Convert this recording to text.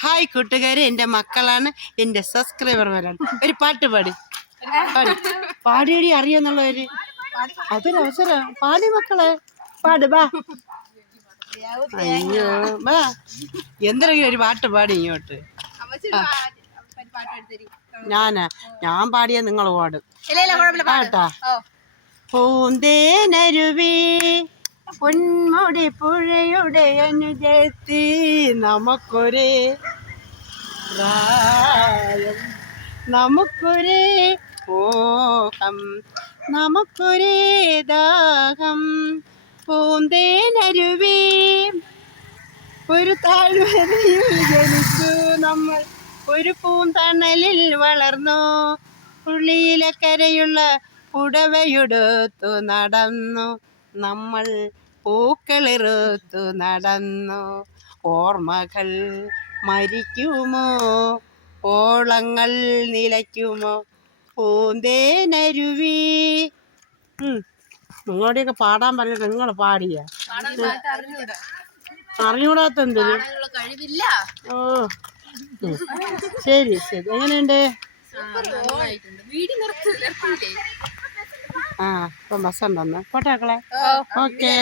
Hi കൂട്ടുകാരെ, എൻ്റെ മക്കളാണ്, എൻ്റെ സബ്സ്ക്രൈബർമാരാണ്. ഒരു പാട്ട് പാടി പാടിയടി അറിയാന്നുള്ളവര് അതൊരവസരം. പാടി മക്കളെ, പാട് ബാ. അയ്യോ ബാ, എന്തെങ്കിലും ഒരു പാട്ട് പാടി ഇങ്ങോട്ട്. ഞാൻ പാടിയ നിങ്ങൾ പാടും പാട്ടാ. പൂന്തേനരുവി പൊന്മുടി പുഴയുടെ അനുജത്തി നമുക്കൊരേ പ്രായം, നമുക്കൊരേ മോഹം, നമുക്കൊരേ ദാഹം. പൂന്തേനരുവി ഒരു താഴ്വരയിൽ ജനിച്ചു നമ്മൾ, ഒരു പൂന്തണലിൽ വളർന്നു, പുള്ളിയിലക്കരയുള്ള പുടവയെടുത്തു നടന്നു നമ്മൾ, പൂക്കളിറുത്തു നടന്നു. ഓർമ്മകൾ മരിക്കുമോ, ഓളങ്ങൾ നിലയ്ക്കുമോ, പൂന്തേനരുവി. നിങ്ങളുടെയൊക്കെ പാടാൻ പറഞ്ഞിട്ട് നിങ്ങൾ പാടിയ അറിഞ്ഞൂടാത്ത എന്തൊരു. ഓ ശരി ശരി, എങ്ങനെയുണ്ട്? ഇപ്പം ബസ് ഉണ്ടെന്ന് പോട്ടെ മക്കളെ. ഓക്കെ.